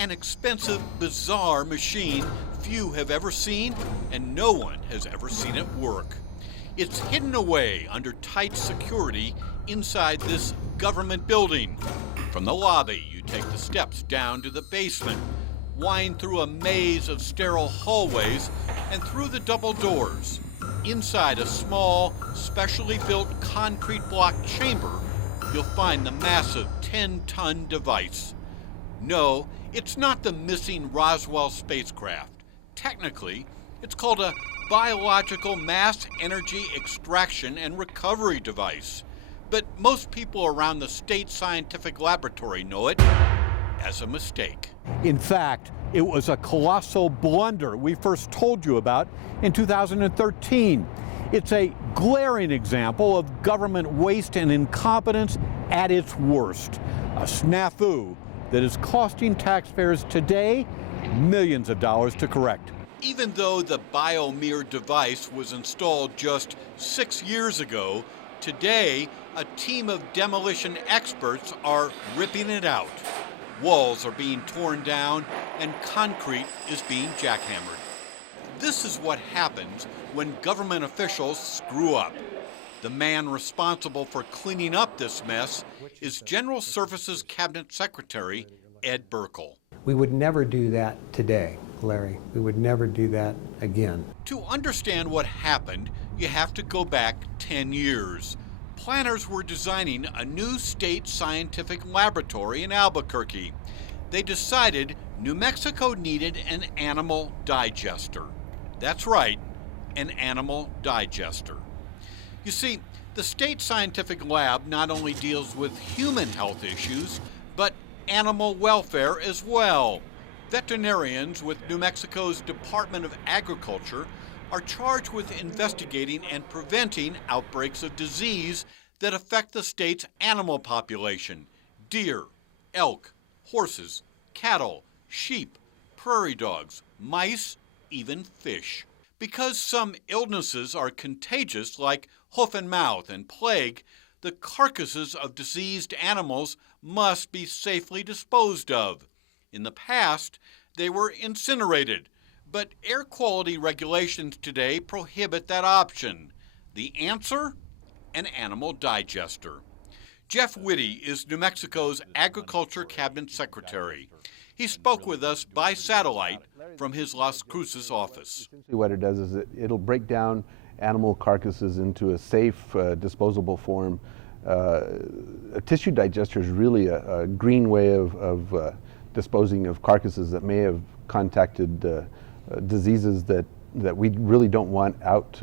an expensive, bizarre machine few have ever seen, and no one has ever seen it work. It's hidden away under tight security inside this government building. From the lobby, you take the steps down to the basement, wind through a maze of sterile hallways, and through the double doors. Inside a small, specially built concrete block chamber, you'll find the massive 10-ton device. No, it's not the missing Roswell spacecraft. Technically, it's called a biological mass energy extraction and recovery device. But most people around the state scientific laboratory know it as a mistake. In fact, it was a colossal blunder we first told you about in 2013. It's a glaring example of government waste and incompetence at its worst. A snafu that is costing taxpayers today millions of dollars to correct. Even though the BioMir device was installed just 6 years ago, today a team of demolition experts are ripping it out. Walls are being torn down and concrete is being jackhammered. This is what happens when government officials screw up. The man responsible for cleaning up this mess is General Services Cabinet Secretary Ed Burkle. We would never do that today, Larry. We would never do that again. To understand what happened, you have to go back 10 years. Planners were designing a new state scientific laboratory in Albuquerque. They decided New Mexico needed an animal digester. That's right, an animal digester. You see, the state scientific lab not only deals with human health issues, but animal welfare as well. Veterinarians with New Mexico's Department of Agriculture are charged with investigating and preventing outbreaks of disease that affect the state's animal population: deer, elk, horses, cattle, sheep, prairie dogs, mice, even fish. Because some illnesses are contagious, like hoof and mouth and plague, the carcasses of diseased animals must be safely disposed of. In the past, they were incinerated, but air quality regulations today prohibit that option. The answer? An animal digester. Jeff Whitty is New Mexico's Agriculture Cabinet Secretary. He spoke with us by satellite from his Las Cruces office. Essentially what it does is it'll break down animal carcasses into a safe, disposable form. A tissue digester is really a green way of disposing of carcasses that may have contacted diseases that we really don't want out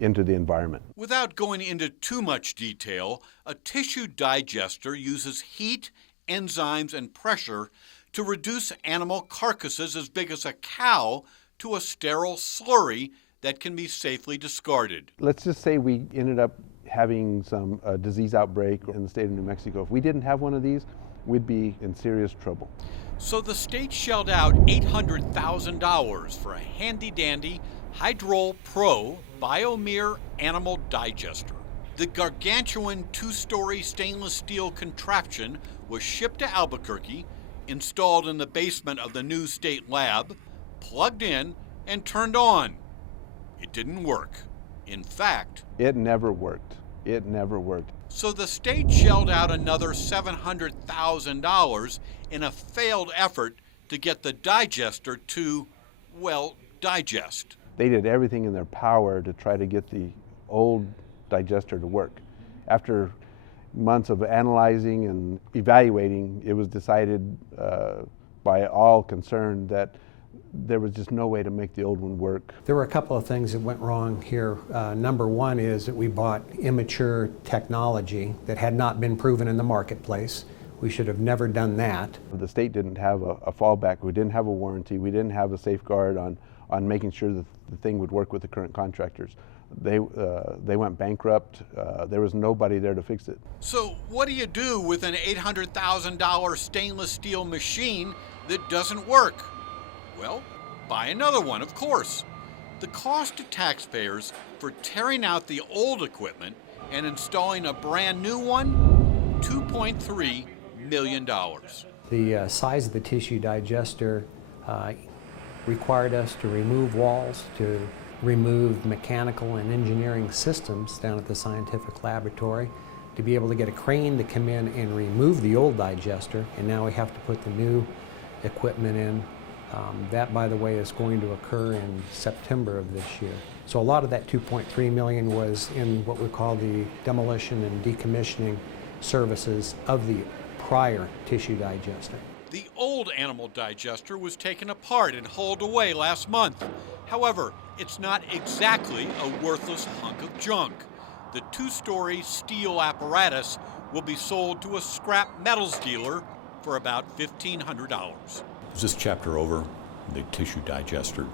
into the environment. Without going into too much detail, a tissue digester uses heat, enzymes, and pressure to reduce animal carcasses as big as a cow to a sterile slurry that can be safely discarded. Let's just say we ended up having some disease outbreak in the state of New Mexico. If we didn't have one of these, we'd be in serious trouble. So the state shelled out $800,000 for a handy-dandy Hydrol Pro BioMir animal digester. The gargantuan 2-story stainless steel contraption was shipped to Albuquerque, installed in the basement of the new state lab, plugged in, and turned on. It didn't work. In fact, it never worked. It never worked. So the state shelled out another $700,000 in a failed effort to get the digester to, well, digest. They did everything in their power to try to get the old digester to work. After months of analyzing and evaluating, it was decided by all concerned that there was just no way to make the old one work. There were a couple of things that went wrong here. Number one is that we bought immature technology that had not been proven in the marketplace. We should have never done that. The state didn't have a fallback. We didn't have a warranty. We didn't have a safeguard on making sure that the thing would work with the current contractors. They went bankrupt. There was nobody there to fix it. So what do you do with an $800,000 stainless steel machine that doesn't work? Well, buy another one, of course. The cost to taxpayers for tearing out the old equipment and installing a brand new one, $2.3 million. The size of the tissue digester required us to remove walls, to remove mechanical and engineering systems down at the scientific laboratory, to be able to get a crane to come in and remove the old digester, and now we have to put the new equipment in. That, by the way, is going to occur in September of this year. So a lot of that $2.3 million was in what we call the demolition and decommissioning services of the prior tissue digester. The old animal digester was taken apart and hauled away last month. However, it's not exactly a worthless hunk of junk. The two-story steel apparatus will be sold to a scrap metals dealer for about $1,500. Is this chapter over, the tissue digester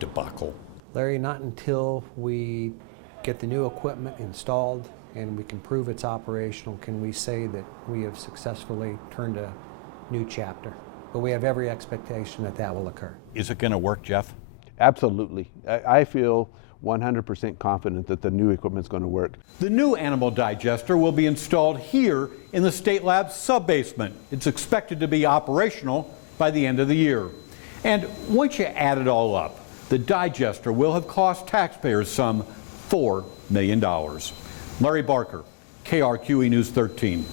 debacle? Larry, not until we get the new equipment installed and we can prove it's operational can we say that we have successfully turned a new chapter. But we have every expectation that that will occur. Is it going to work, Jeff? Absolutely. I feel 100% confident that the new equipment's going to work. The new animal digester will be installed here in the State Lab's sub-basement. It's expected to be operational by the end of the year. And once you add it all up, the digester will have cost taxpayers some $4 million. Larry Barker, KRQE News 13.